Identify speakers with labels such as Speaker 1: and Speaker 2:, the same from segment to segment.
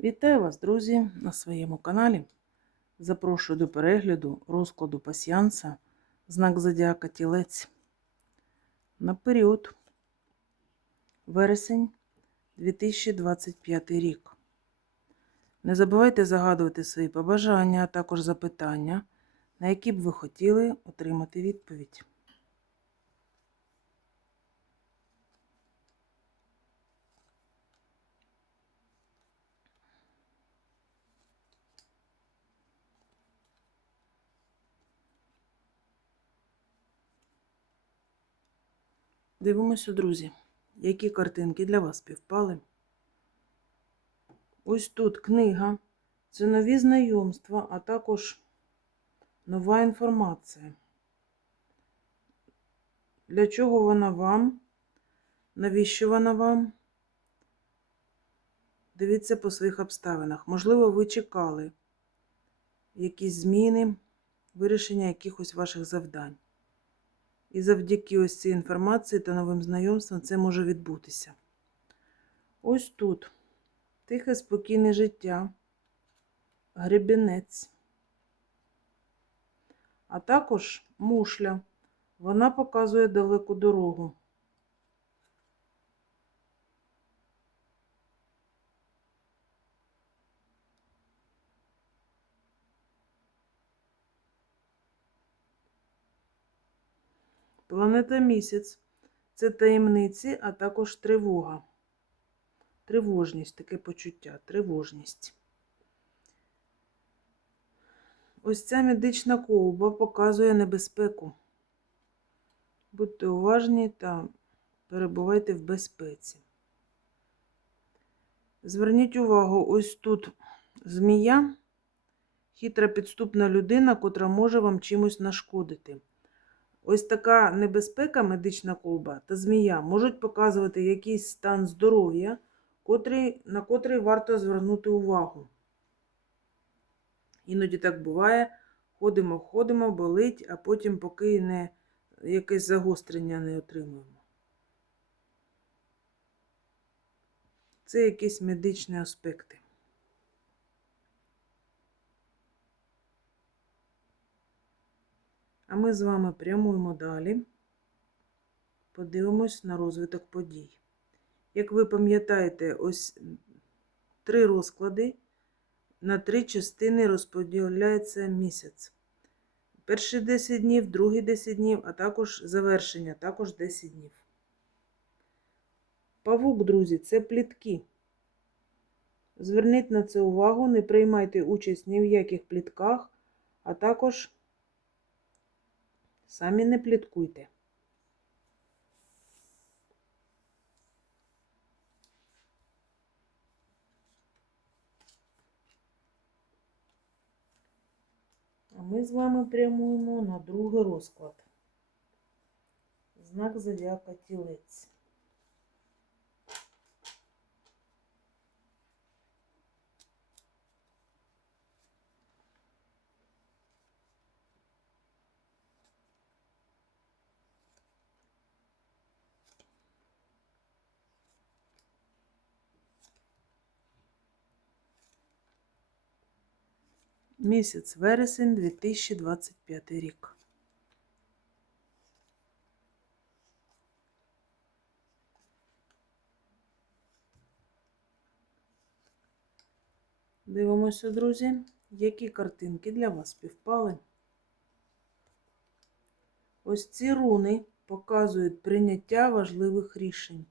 Speaker 1: Вітаю вас, друзі, на своєму каналі. Запрошую до перегляду розкладу пасіянса знак Зодіака Тілець на період вересень 2025 рік. Не забувайте загадувати свої побажання, а також запитання, на які б ви хотіли отримати відповідь. Дивимося, друзі, які картинки для вас співпали. Ось тут книга. Це нові знайомства, а також нова інформація. Для чого вона вам? Навіщо вона вам? Дивіться по своїх обставинах. Можливо, ви чекали якісь зміни, вирішення якихось ваших завдань. І завдяки ось цій інформації та новим знайомствам це може відбутися. Ось тут тихе, спокійне життя, гребінець, а також мушля. Вона показує далеку дорогу. Планета місяць це таємниці, а також тривога. Тривожність, таке почуття, тривожність. Ось ця медична колба показує небезпеку. Будьте уважні та перебувайте в безпеці. Зверніть увагу, ось тут змія, хитра підступна людина, котра може вам чимось нашкодити. Ось така небезпека, медична колба та змія можуть показувати якийсь стан здоров'я, на котрий варто звернути увагу. Іноді так буває, ходимо, ходимо, болить, а потім, поки не якесь загострення не отримуємо. Це якісь медичні аспекти. А ми з вами прямуємо далі. Подивимось на розвиток подій. Як ви пам'ятаєте, ось три розклади на три частини розподіляється місяць. Перші 10 днів, другі 10 днів, а також завершення, також 10 днів. Павук, друзі, це плітки. Зверніть на це увагу, не приймайте участь ні в яких плітках, а також Самі не пліткуйте. А ми з вами прямуємо на другий розклад. Знак зодіака тілець. Місяць вересень 2025 рік. Дивимося, друзі, які картинки для вас співпали. Ось ці руни показують прийняття важливих рішень.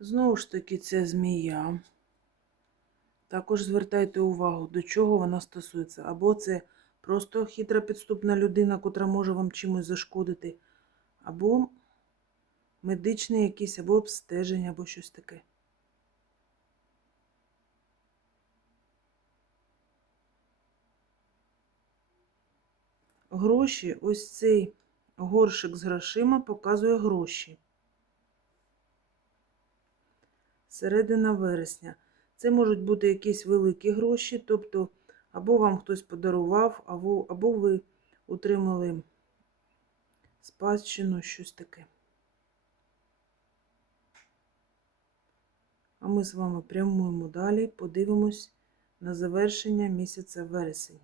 Speaker 1: Знову ж таки, це змія. Також звертайте увагу, до чого вона стосується. Або це просто хитра підступна людина, котра може вам чимось зашкодити, або медичний якийсь, або обстеження, або щось таке. Гроші, ось цей горшик з грошима показує гроші. Середина вересня. Це можуть бути якісь великі гроші, тобто або вам хтось подарував, або, або ви отримали спадщину, щось таке. А ми з вами прямуємо далі, подивимось на завершення місяця вересень.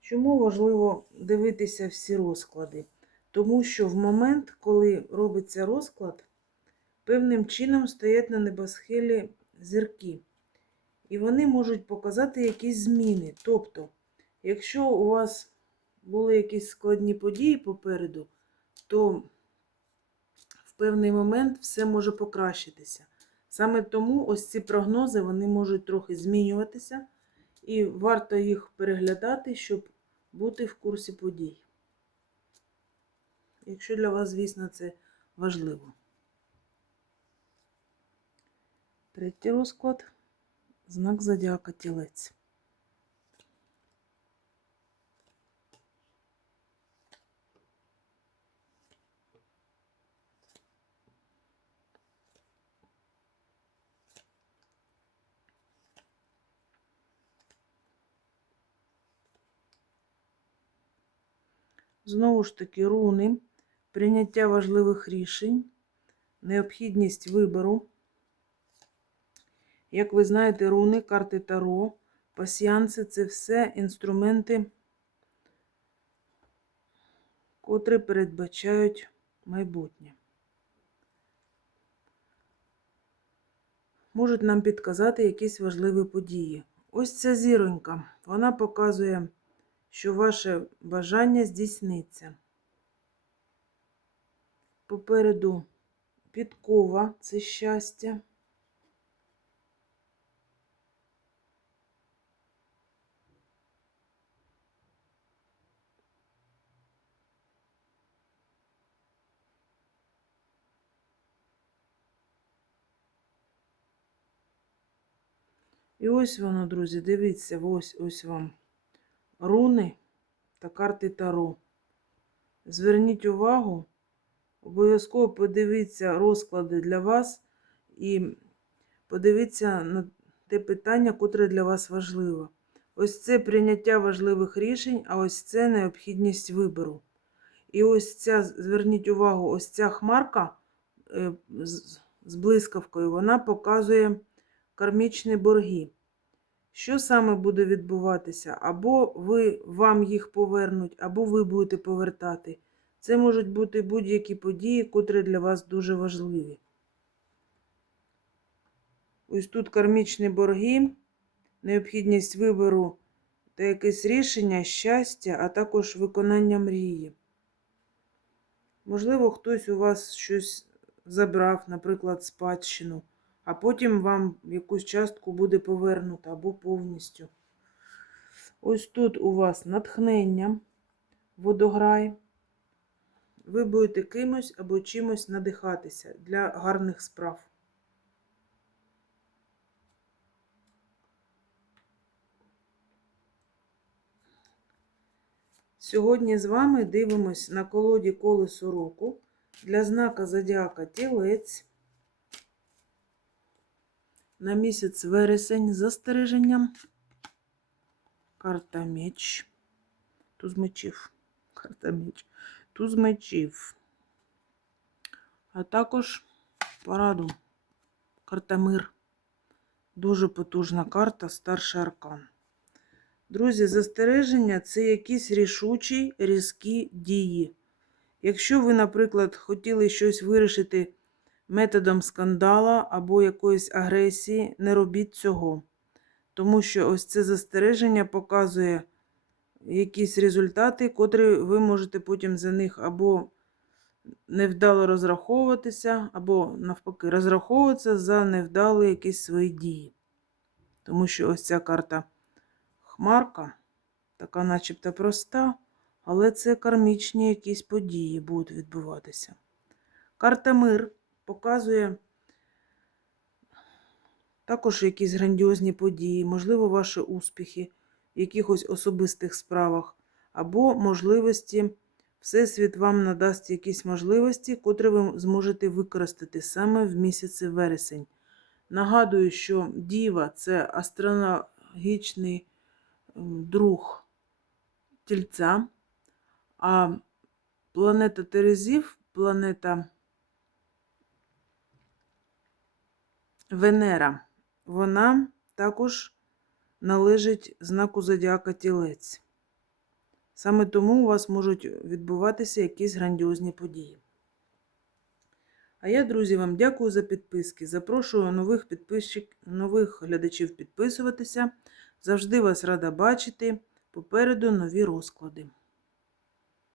Speaker 1: Чому важливо дивитися всі розклади? Тому що в момент, коли робиться розклад, певним чином стоять на небосхилі зірки. І вони можуть показати якісь зміни. Тобто, якщо у вас були якісь складні події попереду, то в певний момент все може покращитися. Саме тому ось ці прогнози вони можуть трохи змінюватися, і варто їх переглядати, щоб бути в курсі подій. Якщо для вас, звісно, це важливо. Третій розклад. Знак зодіака тілець. Знову ж таки, руни, прийняття важливих рішень, необхідність вибору. Як ви знаєте, руни, карти Таро, пасіянси це все інструменти, котрі передбачають майбутнє. Можуть нам підказати якісь важливі події. Ось ця зіронька, вона показує, що ваше бажання здійсниться. Попереду підкова це щастя. І ось воно, друзі, дивіться, ось ось вам руни та карти Таро. Зверніть увагу, обов'язково подивіться розклади для вас і подивіться на те питання, котре для вас важливо. Ось це прийняття важливих рішень, а ось це необхідність вибору. І ось ця, зверніть увагу, ось ця хмарка е, з блискавкою, вона показує кармічні борги. Що саме буде відбуватися? Або ви вам їх повернуть, або ви будете повертати. Це можуть бути будь-які події, котрі для вас дуже важливі. Ось тут кармічні борги, необхідність вибору та якесь рішення, щастя, а також виконання мрії. Можливо, хтось у вас щось забрав, наприклад, спадщину а потім вам якусь частку буде повернута або повністю. Ось тут у вас натхнення, водограй. Ви будете кимось або чимось надихатися для гарних справ. Сьогодні з вами дивимось на колоді колесо року для знака Зодіака Тілець на місяць вересень з застереженням. Карта меч. Туз мечів. Карта меч. Туз мечів. А також пораду. Карта мир. Дуже потужна карта, старший аркан. Друзі, застереження це якісь рішучі, різкі дії. Якщо ви, наприклад, хотіли щось вирішити методом скандала або якоїсь агресії, не робіть цього. Тому що ось це застереження показує якісь результати, котрі ви можете потім за них або невдало розраховуватися, або, навпаки, розраховуватися за невдалі якісь свої дії. Тому що ось ця карта хмарка, така начебто проста, але це кармічні якісь події будуть відбуватися. Карта Мир показує також якісь грандіозні події, можливо, ваші успіхи в якихось особистих справах, або можливості, Всесвіт вам надасть якісь можливості, котрі ви зможете використати саме в місяці вересень. Нагадую, що Діва це астрологічний друг тільця, а планета Терезів, планета Венера, вона також належить знаку зодіака Тілець. Саме тому у вас можуть відбуватися якісь грандіозні події. А я, друзі, вам дякую за підписки. Запрошую нових підписчик, нових глядачів підписуватися. Завжди вас рада бачити. Попереду нові розклади.